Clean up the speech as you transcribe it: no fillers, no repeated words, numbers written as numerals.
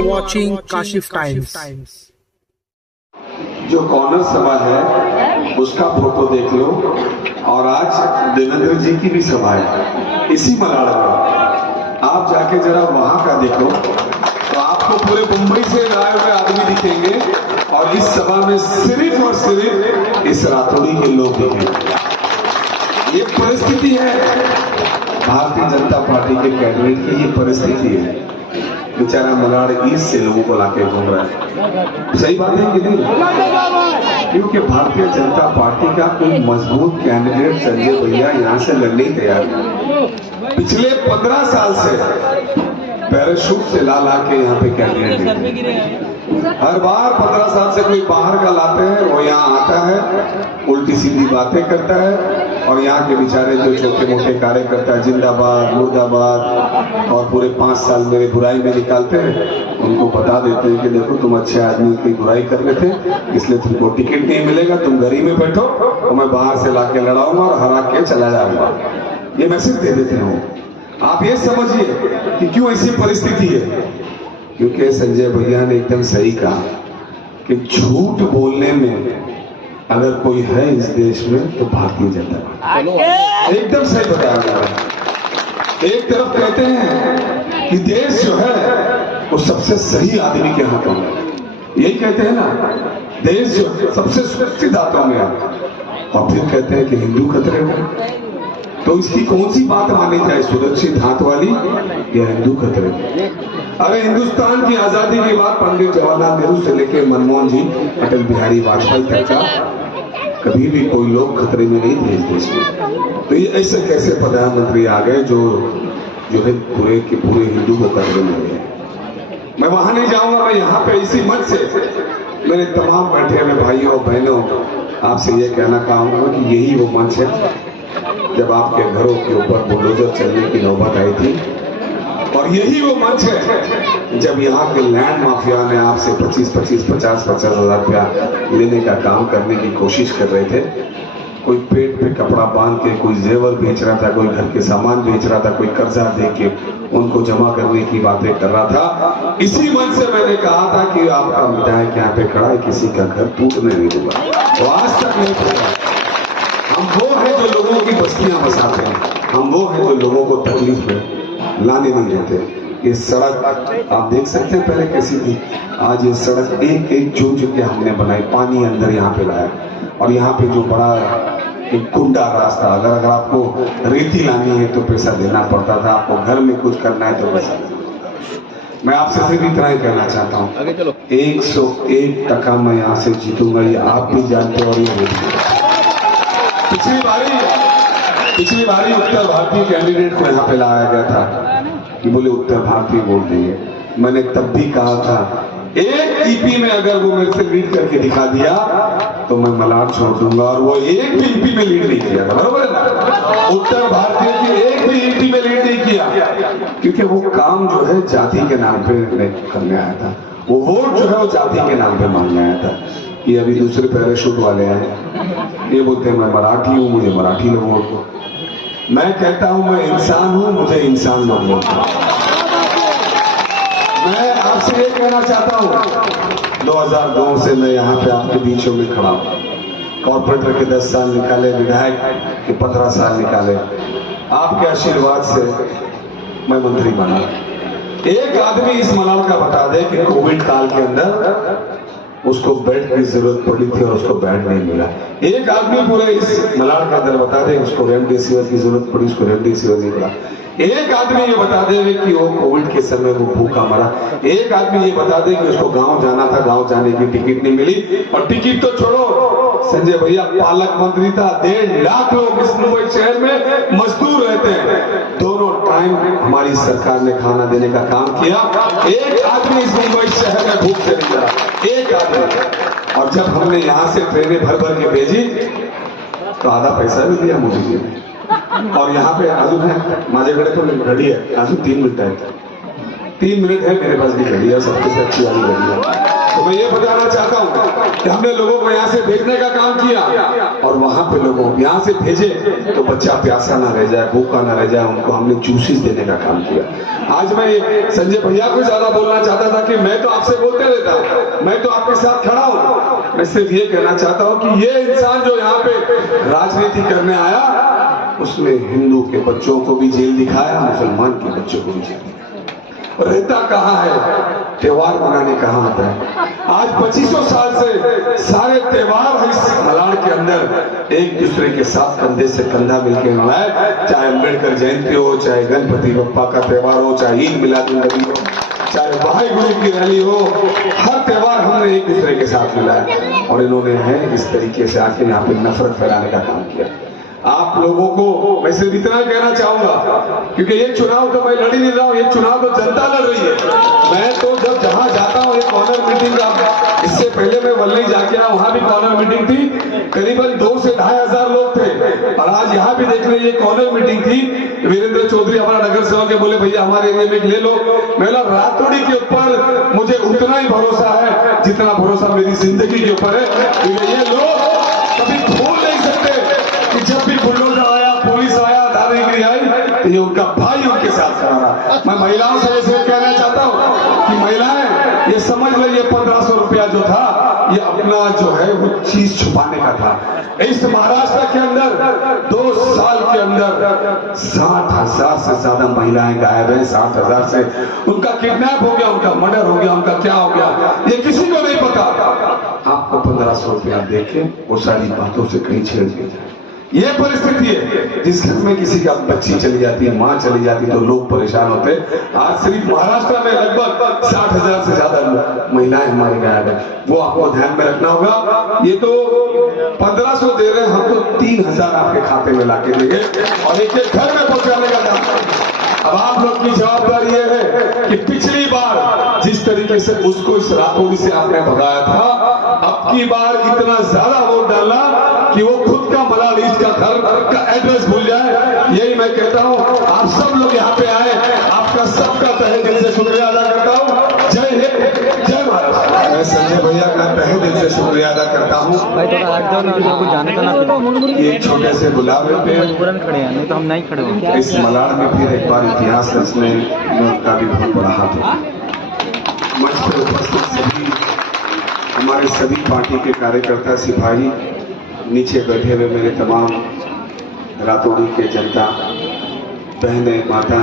are watching Kashif Times. जो corner सभा है उसका फोटो देख लो और आज देवेंद्र जी की भी सभा है इसी मलाड़ में। आप जाके जरा वहां का देखो तो आपको पूरे मुंबई से आए हुए आदमी दिखेंगे और इस सभा में सिर्फ और सिर्फ इस राठौड़ी के लोग दिखेंगे। ये परिस्थिति है भारतीय जनता पार्टी के कैंडिडेट की, ये परिस्थिति है। बेचारा मलाड़ ईस्ट से लोगों को लाके घूम रहा है। सही बात है कि नहीं? क्योंकि भारतीय जनता पार्टी का कोई मजबूत कैंडिडेट संजय भैया यहाँ से लड़ने ही तैयार है। पिछले 15 साल से पैराशूट से ला के यहाँ पे कैंडिडेट हर बार 15 साल से कोई बाहर का लाते हैं, वो यहाँ आता है, उल्टी सीधी बातें करता है और यहाँ के बेचारे जो छोटे मोटे कार्यकर्ता जिंदाबाद मुर्दाबाद और पूरे 5 साल मेरे बुराई में निकालते हैं, उनको बता देते हैं कि देखो तुम अच्छे आदमी की बुराई कर रहे थे इसलिए तुमको टिकट नहीं मिलेगा, तुम घर ही में बैठो तो मैं बाहर से लाके लड़ाऊंगा और हरा के चला जाऊंगा। ये मैसेज दे देते हैं। आप ये समझिए कि क्यों ऐसी परिस्थिति है, क्योंकि संजय भैया ने एकदम सही कहा कि झूठ बोलने में अगर कोई है इस देश में तो भारतीय जनता पार्टी। एकदम सही बताया। एक तरफ कहते हैं कि देश जो है वो सबसे सही आदमी के हाथों में, यही कहते हैं ना, देश जो सबसे सुरक्षित हाथों में है, और फिर कहते हैं कि हिंदू खतरे में। तो इसकी कौन सी बात मानी जाए, सुरक्षित हाथ वाली या हिंदू खतरे? अरे हिंदुस्तान की आजादी के बाद पंडित जवाहरलाल नेहरू से लेकर मनमोहन जी, अटल बिहारी वाजपेयी तक का कभी भी कोई लोग खतरे में नहीं थे इस देश में। तो ये ऐसे कैसे प्रधानमंत्री आ गए जो है पूरे के पूरे हिंदू को खतरे में गए। मैं वहां नहीं जाऊंगा, मैं यहाँ पे इसी मंच से मेरे तमाम बैठे हुए भाइयों और बहनों आपसे ये कहना चाहूंगा कि यही वो मंच है जब आपके घरों के ऊपर बुलडोजर चलने की नौबत आई थी, और यही वो मंच है जब यहाँ के लैंड माफिया ने आपसे 50 हजार रुपया लेने का काम करने की कोशिश कर रहे थे। कोई पेट पे कपड़ा बांध के कोई जेवर बेच रहा था, कोई घर के सामान बेच रहा था, कोई कर्जा दे के उनको जमा करने की बातें कर रहा था। इसी मंच से मैंने कहा था कि आपका विधायक यहाँ पे खड़ा है, किसी का घर टूटने नहीं दूंगा, तो आज तक नहीं टूटा। हम वो हैं जो लोगों की बस्तियां बसाते हैं, हम वो हैं जो लोगों को तकलीफ में लाने नहीं देते। ये सड़क आप देख सकते हैं पहले कैसी थी, आज ये सड़क एक एक चूज के हमने बनाई, पानी अंदर यहाँ पे लाया, और यहाँ पे जो बड़ा एक कुंडा रास्ता, अगर आपको रेती लानी है तो पैसा देना पड़ता था, आपको घर में कुछ करना है तो पैसा देना पड़ता था। मैं आपसे सिर्फ इतना ही कहना चाहता हूँ, 101% मैं यहाँ से जीतूंगा, ये आप भी जानते हो और ये पिछली बारी उत्तर भारतीय कैंडिडेट को यहाँ पे लाया गया था कि बोले उत्तर भारतीय वोट देंगे। मैंने तब भी कहा था एक ईपी में अगर वो मेरे से लीड करके दिखा दिया तो मैं मलाड़ छोड़ दूंगा, और वो एक भी ईपी में लीड नहीं किया, बराबर है ना? उत्तर भारतीय की एक भी ईपी में लीड नहीं किया, क्योंकि वो काम जो है जाति के नाम पे करने आया था, वो वोट जो है वो जाति के नाम पे मांगने आया था। ये अभी दूसरे पैराशूट वाले आए, ये बोलते हैं मैं मराठी हूँ, मुझे मराठी लोग वोट दो। मैं कहता हूं मैं इंसान हूं, मुझे इंसान लोग वोट दो। मैं आपसे ये कहना चाहता हूं, 2002 से मैं यहाँ पे आपके बीचों में खड़ा हूं। कॉर्पोरेटर के 10 साल निकाले, विधायक के 15 साल निकाले, आपके आशीर्वाद से मैं मंत्री बना। एक आदमी इस मलाड़ का बता दे कि कोविड काल के अंदर उसको बेड की जरूरत पड़ी थी और उसको बेड नहीं मिला। एक आदमी पूरे इस मलाड़ के अंदर बता दे उसको रेमडेसिविर की जरूरत पड़ी, उसको रेमडेसिविर नहीं मिला। एक आदमी ये बता दे कि वो कोविड के समय वो भूखा मरा। एक आदमी ये बता दे कि उसको गांव जाना था, गांव जाने की टिकट नहीं मिली। और टिकट तो छोड़ो, संजय भैया पालक मंत्री था, 1.5 लाख लोग इस मुंबई शहर में मजदूर रहते हैं, दोनों टाइम हमारी सरकार ने खाना देने का काम किया। एक आदमी इस मुंबई शहर में भूख से नहीं रहा, एक आदमी। और जब हमने यहाँ से ट्रेनें भर भर के भेजी तो आधा पैसा भी दिया मुझे। और यहाँ पे अजून है माझ्याकडे पण घड़ी है, अजून 3 मिनट है, 3 मिनट है मेरे पास भी घड़ी है, सबसे अच्छी वाली घड़ी है। तो मैं ये बताना चाहता हूँ कि हमने लोगों को यहाँ से भेजने का काम किया और वहां पे लोगों को यहाँ से भेजे तो बच्चा प्यासा ना रह जाए, भूखा ना रह जाए, उनको हमने जूसेस देने का काम किया। आज मैं संजय भैया को ज्यादा बोलना चाहता था कि मैं तो आपसे बोलते रहता हूँ, मैं तो आपके साथ खड़ा हूँ। मैं सिर्फ ये कहना चाहता हूँ कि ये इंसान जो यहाँ पे राजनीति करने आया उसने हिंदू के बच्चों को भी जेल दिखाया, मुसलमान के बच्चों को भी जेल दिखाया। रहता कहाँ है, त्योहार मनाने कहाँ आता है। आज 2500 साल से सारे त्योहार इस मलाड़ के अंदर एक दूसरे के साथ कंधे से कंधा मिलकर मनाए, चाहे अम्बेडकर जयंती हो, चाहे गणपति बप्पा का त्योहार हो, चाहे ईद मिलादुन्नबी हो, चाहे भाई गुरु की रैली हो, हर त्योहार हमने एक दूसरे के साथ मिलाया। और इन्होंने है इस तरीके से आके यहाँ पे नफरत फैलाने का काम किया। आप लोगों को मैं सिर्फ इतना कहना चाहूंगा, क्योंकि ये चुनाव तो मैं लड़ ही नहीं रहा हूँ, ये चुनाव तो जनता लड़ रही है। मैं तो जब जहां जाता हूँ, एक कॉर्नर मीटिंग का, इससे पहले मैं वल्ली जाके आया, वहां भी कॉर्नर मीटिंग थी, करीबन 2 से 2,500 लोग थे। और आज यहाँ भी देख लीजिए कॉर्नर मीटिंग थी। वीरेंद्र चौधरी हमारा नगर सेवक बोले भैया हमारे एरिया में ले लो। मेरा रातोड़ी के ऊपर मुझे उतना ही भरोसा है जितना भरोसा मेरी जिंदगी के ऊपर है। ये लोग कभी भूल नहीं सकते कि जब भी बुलडोजर आया, पुलिस आया, दादागिरी आई, तो ये उनका भाई उनके साथ खड़ा रहा। मैं महिलाओं से ये सिर्फ कहना चाहता हूँ कि महिलाएं ये समझ ले, ये 1500 रुपया जो था ये अपना जो है वो चीज छुपाने का था। इस महाराष्ट्र के अंदर 2 साल के अंदर 60,000 से ज्यादा महिलाएं गायब हैं। 60,000 से उनका किडनैप हो गया, उनका मर्डर हो गया, उनका क्या हो गया ये किसी को नहीं पता। आपको 1500 रुपया देके वो सारी बातों से कहीं छेड़ दिया जाए। ये परिस्थिति है। जिस घर में किसी का बच्ची चली जाती है, मां चली जाती है, तो लोग परेशान होते हैं। आज सिर्फ महाराष्ट्र में लगभग 60,000 से ज्यादा महिलाएं हमारे गायब है। वो आपको ध्यान में रखना होगा। ये तो 1500 दे रहे हैं, हम तो 3,000 आपके खाते में लाके देंगे और एक एक घर में पहुंचाने का काम। अब आप लोग की जवाबदारी यह है कि पिछली बार जिस तरीके से उसको इस रातोड़ी से आपने भगाया था, अब की बार इतना ज्यादा वोट डालना कि वो खुद का मलाड़ ईस्ट का घर का एड्रेस भूल जाए। यही मैं कहता हूँ। आप सब लोग यहाँ पे आए, आपका सबका तहे दिल से शुक्रिया अदा करता हूँ। जय हिंद, जय महाराष्ट्र। मैं संजय भैया का तहे दिल से शुक्रिया अदा करता हूँ। ये छोटे से गुलाबे पे खड़े हैं, नहीं तो हम नहीं खड़े होंगे। इस मलाड़ में फिर एक बार इतिहास रचने का भी बहुत बड़ा हाथ होगा। मंच पर उपस्थित सभी हमारे सभी पार्टी के कार्यकर्ता, सिपाही, नीचे बैठे हुए मेरे तमाम रातोड़ी के जनता, बहनें, माताएं,